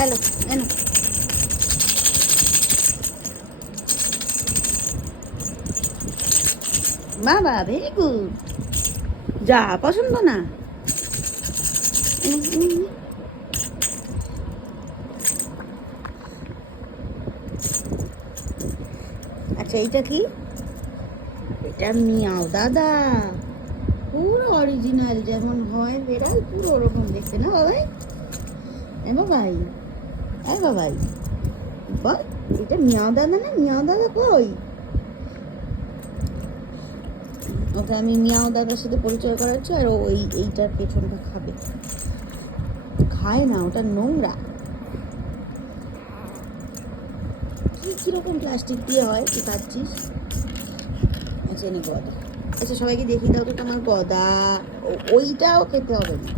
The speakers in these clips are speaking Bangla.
খেলো এনো। বাবা ভেরি গুড। যা পছন্দ না। আচ্ছা এইটা কি? এটা মিয়াও দাদা, পুরো অরিজিনাল যেমন হয় বেড়াল পুরো ওরকম দেখতে না বাবাই? এ বাবাই, এ বাবাই বল, এটা মিয়াও দাদা না? মিয়াও দাদা কই? ওকে আমি মিয়াও দাদার সাথে পরিচয় করাচ্ছি, আর ওই এইটার পেছনটা খাবে। খায় না, ওটা নোংরা। কিরকম প্লাস্টিক দিয়ে হয় তুই খাচ্ছিস? আচ্ছা এনে গদা। আচ্ছা সবাইকে দেখিয়ে দাও তো তোমার গদা। ওইটাও খেতে হবে না।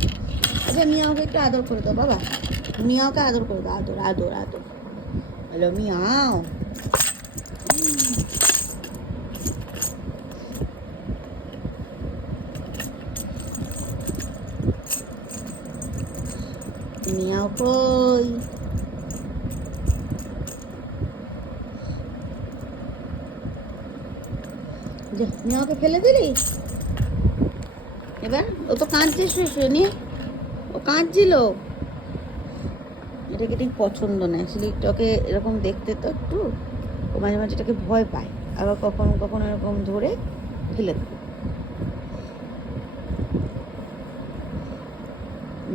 আচ্ছা মিয়াওকে একটু আদর করে দাও বাবা, মিয়াওকে আদর করে দাও, আদর আদর আদর। Hello Miao. মিয়াও কই? যে মিয়াওকে ফেলে দিলি এবার? ও তো কাঁদছে, শুয়ে নিয়ে ও কাঁদছিল। এটাকে ঠিক পছন্দ না অ্যাকচুয়ালি, ওকে এরকম দেখতে তো একটু ও মাঝে মাঝে এটাকে ভয় পায়, আবার কখনো কখনো এরকম ধরে ফেলে দেয়।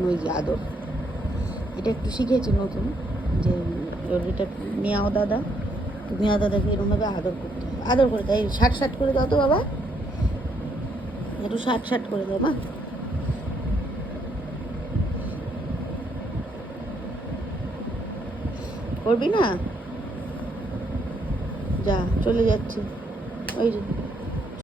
ওই যে আদর, এটা একটু শিখেছি নতুন, যে এটা মিয়াও দাদা, মিয়াও দাদাকে এরকমভাবে আদর করতে হয়। আদর করে তাই ষাট ষাট করে দাও তো বাবা, একটু ষাট ষাট করে দাও মা। করবি না? যা চলে যাচ্ছে ওই যে।